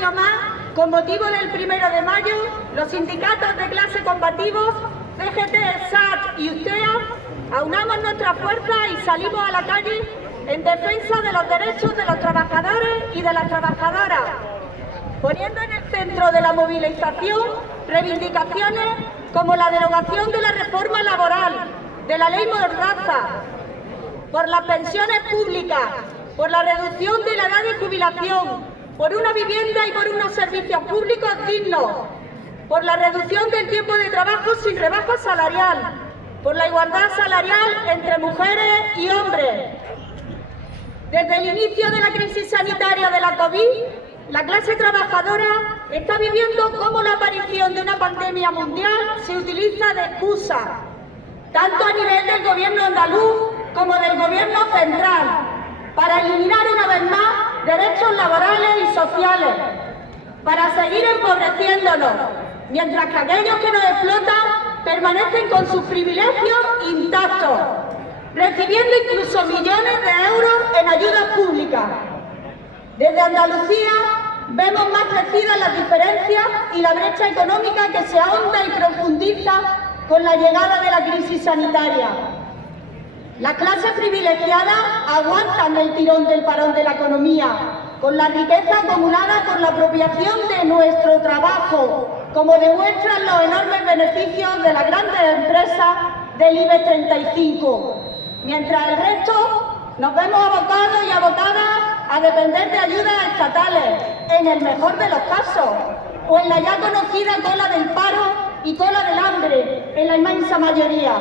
año más, con motivo del 1 de mayo, los sindicatos de clase combativos, CGT, SAT y USTEA, aunamos nuestras fuerzas y salimos a la calle en defensa de los derechos de los trabajadores y de las trabajadoras, poniendo en el centro de la movilización reivindicaciones como la derogación de la reforma laboral, de la ley Mordaza, por las pensiones públicas, por la reducción de la edad de jubilación, por una vivienda y por unos servicios públicos dignos, por la reducción del tiempo de trabajo sin rebaja salarial, por la igualdad salarial entre mujeres y hombres. Desde el inicio de la crisis sanitaria de la COVID, la clase trabajadora está viviendo cómo la aparición de una pandemia mundial se utiliza de excusa, tanto a nivel del gobierno andaluz como del gobierno central, para eliminar una vez más derechos laborales y sociales, para seguir empobreciéndonos, mientras que aquellos que nos explotan permanecen con sus privilegios intactos, recibiendo incluso millones de euros en ayudas públicas. Desde Andalucía vemos más crecidas las diferencias y la brecha económica que se ahonda y profundiza con la llegada de la crisis sanitaria. Las clases privilegiadas aguantan el tirón del parón de la economía, con la riqueza acumulada por la apropiación de nuestro trabajo, como demuestran los enormes beneficios de las grandes empresas del IBEX 35, mientras el resto nos vemos abocados y abocadas a depender de ayudas estatales, en el mejor de los casos, o en la ya conocida cola del paro y cola del hambre, en la inmensa mayoría,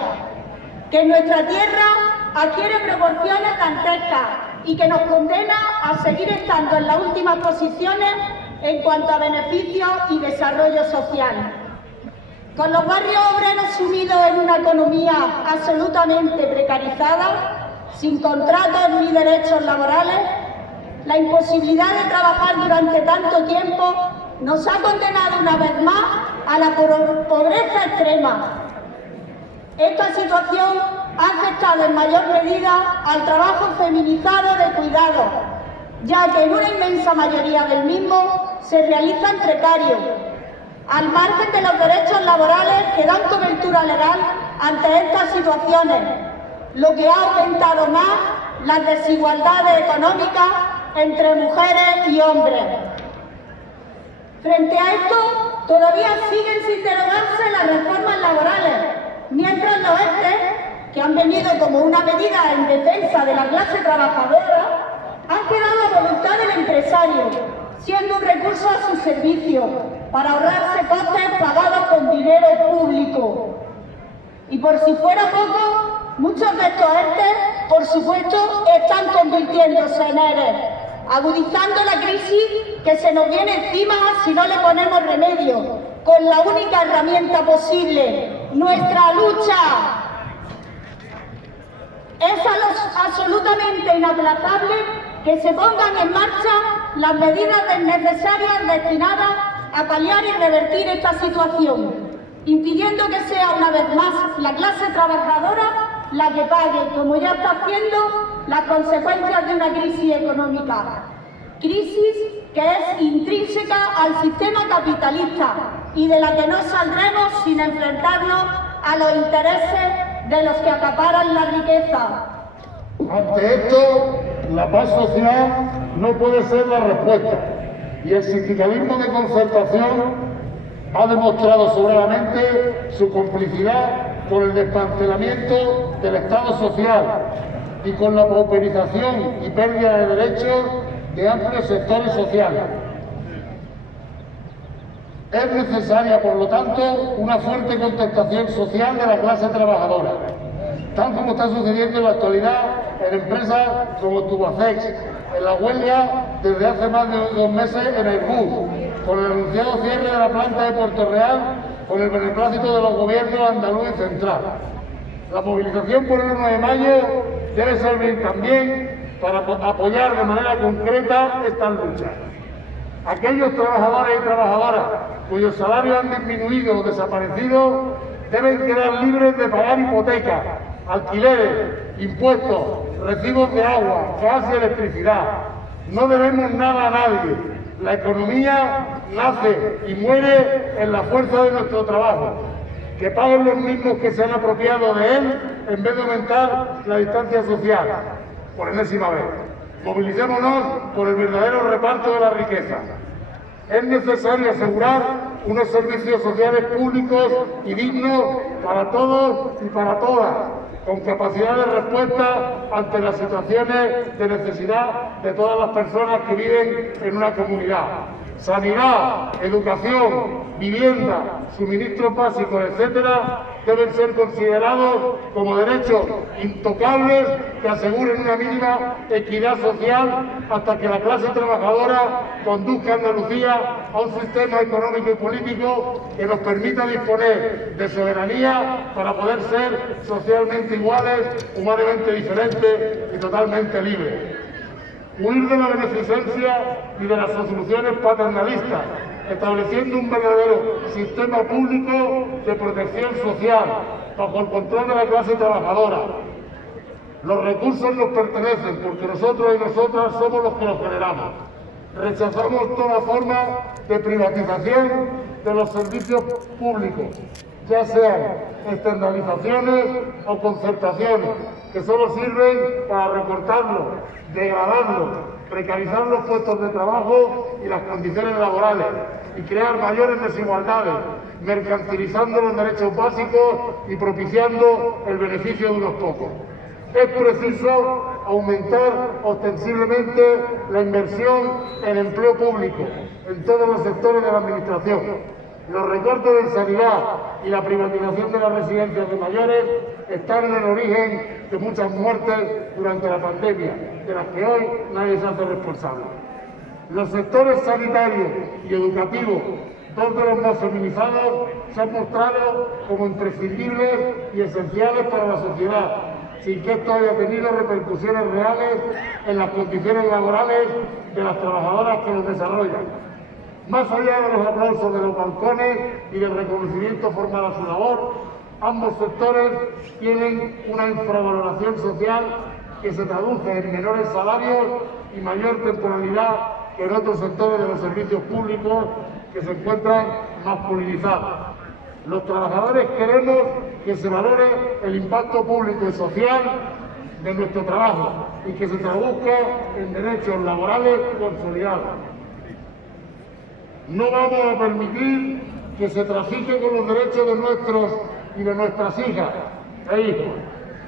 que en nuestra tierra adquiere proporciones dantescas y que nos condena a seguir estando en las últimas posiciones en cuanto a beneficios y desarrollo social. Con los barrios obreros sumidos en una economía absolutamente precarizada, sin contratos ni derechos laborales, la imposibilidad de trabajar durante tanto tiempo nos ha condenado una vez más a la pobreza extrema. Esta situación ha afectado en mayor medida al trabajo feminizado de cuidado, ya que en una inmensa mayoría del mismo se realiza en precario, al margen de los derechos laborales que dan cobertura legal ante estas situaciones, lo que ha aumentado más las desigualdades económicas entre mujeres y hombres. Frente a esto, todavía siguen sin derogarse las reformas laborales, mientras los ERTE, que han venido como una medida en defensa de la clase trabajadora, han quedado a voluntad del empresario, siendo un recurso a su servicio, para ahorrarse costes pagados con dinero público. Y por si fuera poco, muchos de estos ERTE, por supuesto, están convirtiéndose en ERE, agudizando la crisis que se nos viene encima si no le ponemos remedio, con la única herramienta posible, nuestra lucha. Es absolutamente inaplazable que se pongan en marcha las medidas necesarias destinadas a paliar y revertir esta situación, impidiendo que sea una vez más la clase trabajadora la que pague, como ya está haciendo, las consecuencias de una crisis económica. Crisis que es intrínseca al sistema capitalista y de la que no saldremos sin enfrentarnos a los intereses de los que acaparan la riqueza. Ante esto, la paz social no puede ser la respuesta, y el sindicalismo de concertación ha demostrado sobradamente su complicidad con el desmantelamiento del Estado social y con la pauperización y pérdida de derechos de amplios sectores sociales. Es necesaria, por lo tanto, una fuerte contestación social de la clase trabajadora, tal como está sucediendo en la actualidad en empresas como Tubacex, en la huelga desde hace más de 2 meses en el BUS, con el anunciado cierre de la planta de Puerto Real, con el beneplácito de los gobiernos andaluz y central. La movilización por el 1 de mayo debe servir también para apoyar de manera concreta estas luchas. Aquellos trabajadores y trabajadoras cuyos salarios han disminuido o desaparecido deben quedar libres de pagar hipotecas, alquileres, impuestos, recibos de agua, gas y electricidad. No debemos nada a nadie. La economía nace y muere en la fuerza de nuestro trabajo. Que paguen los mismos que se han apropiado de él en vez de aumentar la distancia social. Por enésima vez. Movilicémonos por el verdadero reparto de la riqueza. Es necesario asegurar unos servicios sociales públicos y dignos para todos y para todas, con capacidad de respuesta ante las situaciones de necesidad de todas las personas que viven en una comunidad. Sanidad, educación, vivienda, suministros básicos, etcétera, deben ser considerados como derechos intocables que aseguren una mínima equidad social hasta que la clase trabajadora conduzca a Andalucía a un sistema económico y político que nos permita disponer de soberanía para poder ser socialmente iguales, humanamente diferentes y totalmente libres. Huir de la beneficencia y de las soluciones paternalistas, estableciendo un verdadero sistema público de protección social bajo el control de la clase trabajadora. Los recursos nos pertenecen porque nosotros y nosotras somos los que los generamos. Rechazamos toda forma de privatización de los servicios públicos, ya sean externalizaciones o concertaciones, que solo sirven para recortarlos, degradarlos, precarizar los puestos de trabajo y las condiciones laborales y crear mayores desigualdades, mercantilizando los derechos básicos y propiciando el beneficio de unos pocos. Es preciso aumentar ostensiblemente la inversión en empleo público en todos los sectores de la administración. Los recortes en sanidad y la privatización de las residencias de mayores están en el origen de muchas muertes durante la pandemia, de las que hoy nadie se hace responsable. Los sectores sanitarios y educativos, dos de los más feminizados, se han mostrado como imprescindibles y esenciales para la sociedad, sin que esto haya tenido repercusiones reales en las condiciones laborales de las trabajadoras que los desarrollan. Más allá de los aplausos de los balcones y del reconocimiento formal a su labor, ambos sectores tienen una infravaloración social que se traduce en menores salarios y mayor temporalidad que en otros sectores de los servicios públicos que se encuentran masculinizados. Los trabajadores queremos que se valore el impacto público y social de nuestro trabajo y que se traduzca en derechos laborales consolidados. No vamos a permitir que se trafique con los derechos de nuestros y de nuestras hijas e hijos,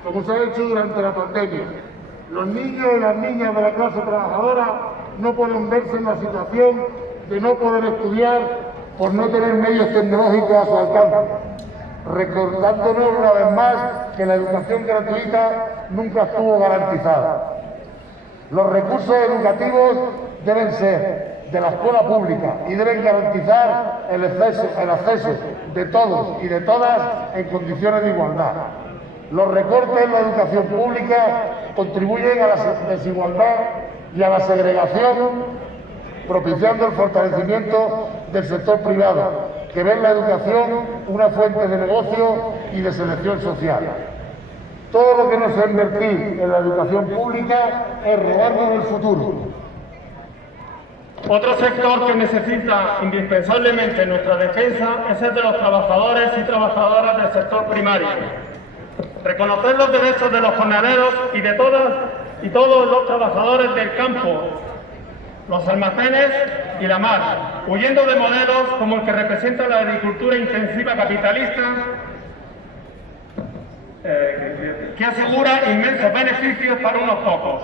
como se ha hecho durante la pandemia. Los niños y las niñas de la clase trabajadora no pueden verse en la situación de no poder estudiar por no tener medios tecnológicos a su alcance, recordándonos una vez más que la educación gratuita nunca estuvo garantizada. Los recursos educativos deben ser de la escuela pública y deben garantizar el acceso de todos y de todas en condiciones de igualdad. Los recortes en la educación pública contribuyen a la desigualdad y a la segregación, propiciando el fortalecimiento del sector privado, que ve en la educación una fuente de negocio y de selección social. Todo lo que no sea invertir en la educación pública es robarnos el futuro. Otro sector que necesita indispensablemente nuestra defensa es el de los trabajadores y trabajadoras del sector primario. Reconocer los derechos de los jornaleros y de todas y todos los trabajadores del campo, los almacenes y la mar, huyendo de modelos como el que representa la agricultura intensiva capitalista, que asegura inmensos beneficios para unos pocos,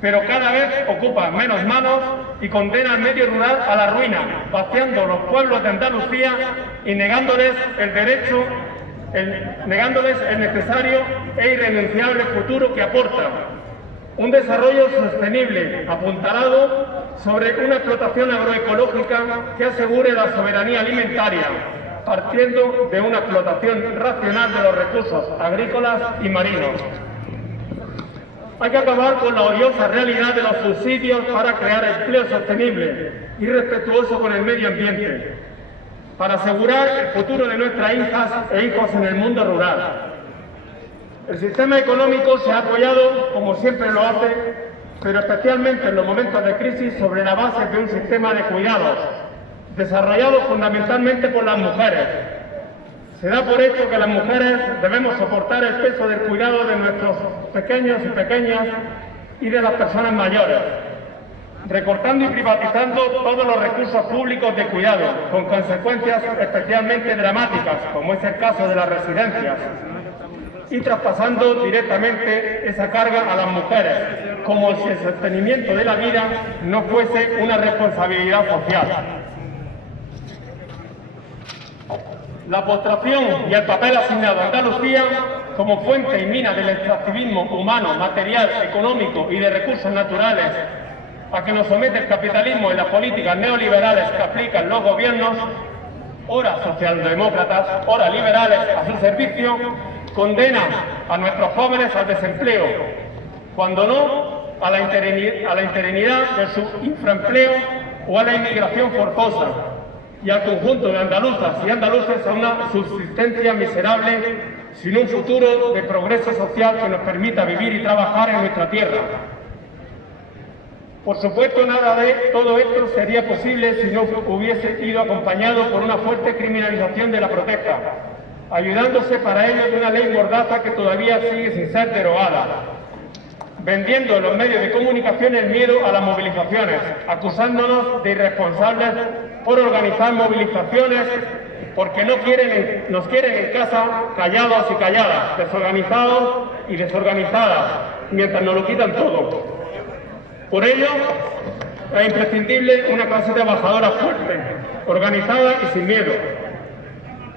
pero cada vez ocupa menos manos y condena al medio rural a la ruina, vaciando los pueblos de Andalucía y negándoles el necesario e irrenunciable futuro que aporta un desarrollo sostenible, apuntalado sobre una explotación agroecológica que asegure la soberanía alimentaria, partiendo de una explotación racional de los recursos agrícolas y marinos. Hay que acabar con la odiosa realidad de los subsidios para crear empleo sostenible y respetuoso con el medio ambiente, para asegurar el futuro de nuestras hijas e hijos en el mundo rural. El sistema económico se ha apoyado, como siempre lo hace, pero especialmente en los momentos de crisis sobre la base de un sistema de cuidados, desarrollado fundamentalmente por las mujeres. Se da por hecho que las mujeres debemos soportar el peso del cuidado de nuestros pequeños y pequeñas y de las personas mayores, recortando y privatizando todos los recursos públicos de cuidado, con consecuencias especialmente dramáticas, como es el caso de las residencias, y traspasando directamente esa carga a las mujeres, como si el sostenimiento de la vida no fuese una responsabilidad social. La postración y el papel asignado a Andalucía como fuente y mina del extractivismo humano, material, económico y de recursos naturales a que nos somete el capitalismo y las políticas neoliberales que aplican los gobiernos, ora socialdemócratas, ora liberales a su servicio, condena a nuestros jóvenes al desempleo, cuando no a la interinidad de su infraempleo o a la inmigración forzosa, y al conjunto de andaluzas y andaluces a una subsistencia miserable sin un futuro de progreso social que nos permita vivir y trabajar en nuestra tierra. Por supuesto, nada de todo esto sería posible si no hubiese ido acompañado por una fuerte criminalización de la protesta, ayudándose para ello de una ley mordaza que todavía sigue sin ser derogada, vendiendo en los medios de comunicación el miedo a las movilizaciones, acusándonos de irresponsables por organizar movilizaciones porque nos quieren en casa callados y calladas, desorganizados y desorganizadas, mientras nos lo quitan todo. Por ello, es imprescindible una clase trabajadora fuerte, organizada y sin miedo.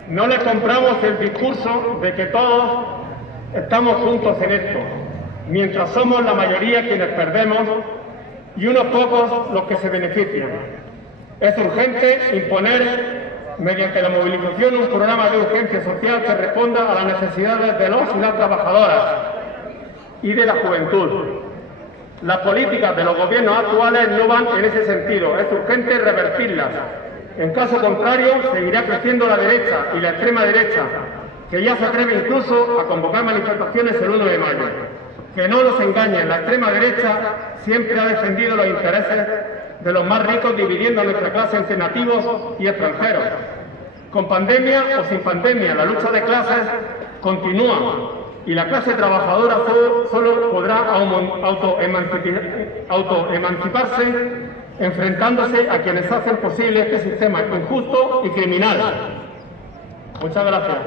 No les compramos el discurso de que todos estamos juntos en esto, mientras somos la mayoría quienes perdemos y unos pocos los que se benefician. Es urgente imponer, mediante la movilización, un programa de urgencia social que responda a las necesidades de los y las trabajadoras y de la juventud. Las políticas de los gobiernos actuales no van en ese sentido, es urgente revertirlas. En caso contrario, seguirá creciendo la derecha y la extrema derecha, que ya se atreve incluso a convocar manifestaciones el 1 de mayo. Que no nos engañen, la extrema derecha siempre ha defendido los intereses de los más ricos, dividiendo a nuestra clase entre nativos y extranjeros. Con pandemia o sin pandemia, la lucha de clases continúa y la clase trabajadora solo podrá autoemanciparse enfrentándose a quienes hacen posible este sistema injusto y criminal. Muchas gracias.